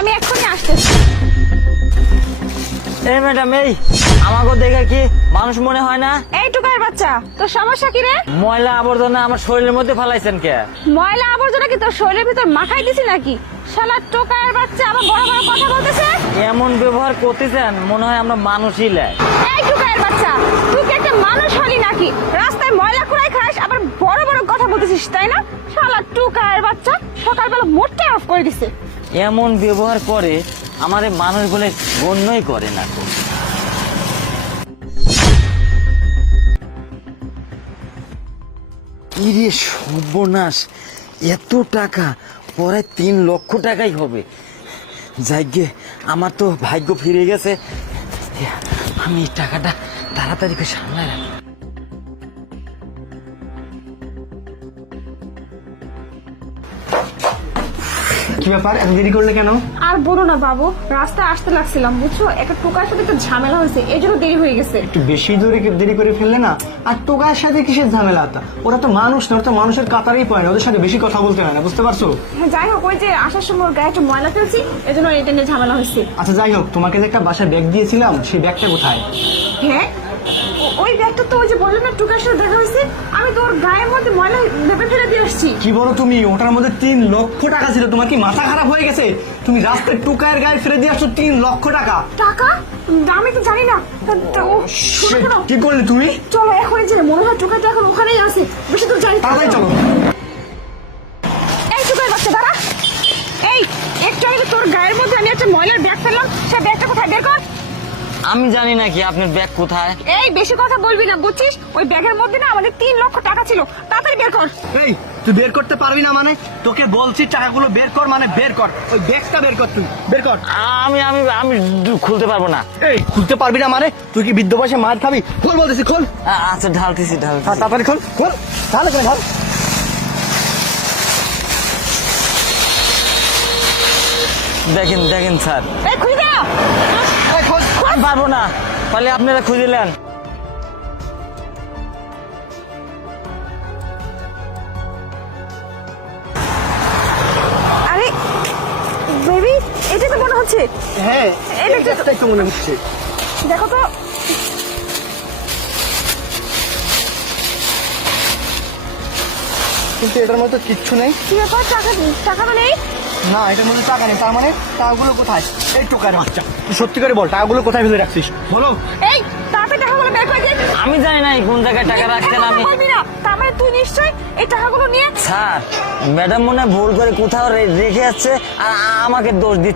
আমি এক্ষুনি আসতেছি। এই ম্যাডাম, এই আমাকে দেখে কি মানুষ মনে হয় না? এই টুকার বাচ্চা, তোর সমস্যা কি রে? ময়লা আবর্জনা আমার শরীরের মধ্যে ফেলাইছেন কে? ময়লা আবর্জনা কি তোর শরীরের ভিতর মাখাই দিছি নাকি? শালা টোকার বাচ্চা আবার বড় বড় কথা বলতেছে। এমন ব্যবহার করতেছেন মনে হয় আমরা মানুষই লাই। এই টুকার বাচ্চা, তুই কি একটা মানুষ হলি নাকি? রাস্তায় ময়লা কুড়াই খাস আবার বড় বড় কথা বলতেছিস, তাই না? শালা টুকার বাচ্চা সকালবেলা মোটটা অফ করে দিছে। এমন ব্যবহার করে আমাদের মানুষ বলে গণ্যই করে না তো। ইরে সর্বনাশ, এত টাকা, পরে 3 লক্ষ টাকাই হবে। যাইগে, আমার তো ভাগ্য ফিরে গেছে। আমি এই টাকাটা তাড়াতাড়ি করে সামনে রাখি। কি ব্যাপার, এত দেরি করলে কেন? আর বলো না বাবু, রাস্তায় আসতে লাগছিলাম বুঝছো, একটা টোকার সাথে একটা ঝামেলা হয়েছে, এই জন্য দেরি হয়ে গেছে। একটু বেশি দেরি করে ফেললে না। আর টোকার সাথে কিসের ঝামেলা? ওরা তো মানুষ না, ওরা তো মানুষের কাতারেই পড়ে না, ওদের সাথে বেশি কথা বলতে হয় না, বুঝতে পারছো? হ্যাঁ, যাই হোক, ওই যে আসার সময় ওর গায়ে একটা ময়লা ফেলছি, এই জন্য এটা নিয়ে ঝামেলা হয়েছে। আচ্ছা যাই হোক, তোমাকে যে একটা বাসায় ব্যাগ দিয়েছিলাম, সেই ব্যাগটা কোথায়? হ্যাঁ, ওই ব্যাগটা তো ওই যে বললাম না টুকার সাথে দেখা হয়েছে, আমি তো ওর গায়ের মধ্যে ময়লা লেপে ফেলে দিয়ে আসছি। কি বলো তুমি? ওটার মধ্যে 3 লক্ষ টাকা ছিল। তোমার কি মাথা খারাপ হয়ে গেছে? তুমি রাস্তায় টুকায়ের গায়ে ফেলে দিয়ে আসছো 3 লক্ষ টাকা। টাকা? আমি তো জানি না। ও, শোনো, শোনো। কি করলে তুমি? চলো এখনই যে মনে হয় টুকা তো এখন ওখানেই আছে, বেশি দূর যাই। তাড়াতাড়ি চলো। এই টুকার বাচ্চা দাঁড়া। এই একটু আগে তোর গায়ের মধ্যে আমি একটা ময়লার ব্যাগ ফেললাম, সে ব্যাগটা কোথায় বের কর। আমি জানি না কি আপনার ব্যাগ কোথায়। এই বেশি কথা বলবি না বুঝছিস? ওই ব্যাগের মধ্যে না আমাদের 3 লক্ষ টাকা ছিল, তাড়াতাড়ি বের কর। এই তুই বের করতে পারবি না মানে? তোকে বলছি টাকাগুলো বের কর, মানে বের কর। ওই ব্যাগটা বের কর, তুই বের কর। আমি আমি আমি খুলতে পারবো না। এই খুলতে পারবি না মানে? তুই কি বৃদ্ধ বয়সে মার খাবি? খোল বলতেছি, খোল। আচ্ছা, ঢালতেছি। তাড়াতাড়ি খোল, খোল। তাহলে করে খোল। দেখেন স্যার, এই খুলে দাও। আমি পারবো না, তাহলে আপনারা খুঁজে নেন। আরে বেবি, এটা তো মনে হচ্ছে। হ্যাঁ, এটা এই ব্যাগটাই তো মনে হচ্ছে। দেখো তো। কিন্তু এটার মধ্যে কিচ্ছু নেই। কি ব্যাপার, টাকা তো নেই? না, এটার মধ্যে টাকা নেই। তার মানে টাকাগুলো কোথায়? এই টোকার বাচ্চা, তুই সত্যি করে বল, টাকাগুলো কোথায় ফেলে রাখছিস? বলো। এই তাড়াতাড়ি টাকাগুলো বের করে দে। আমি জানি না কোন জায়গায় টাকা রাখছেন। আমি বলবি না, তার মানে তুই নিশ্চয়ই এই টাকাগুলো নিয়ে। স্যার, ম্যাডাম মনে হয় ভুল করে কোথাও রেখে যাচ্ছে আর আমাকে দোষ দিচ্ছে।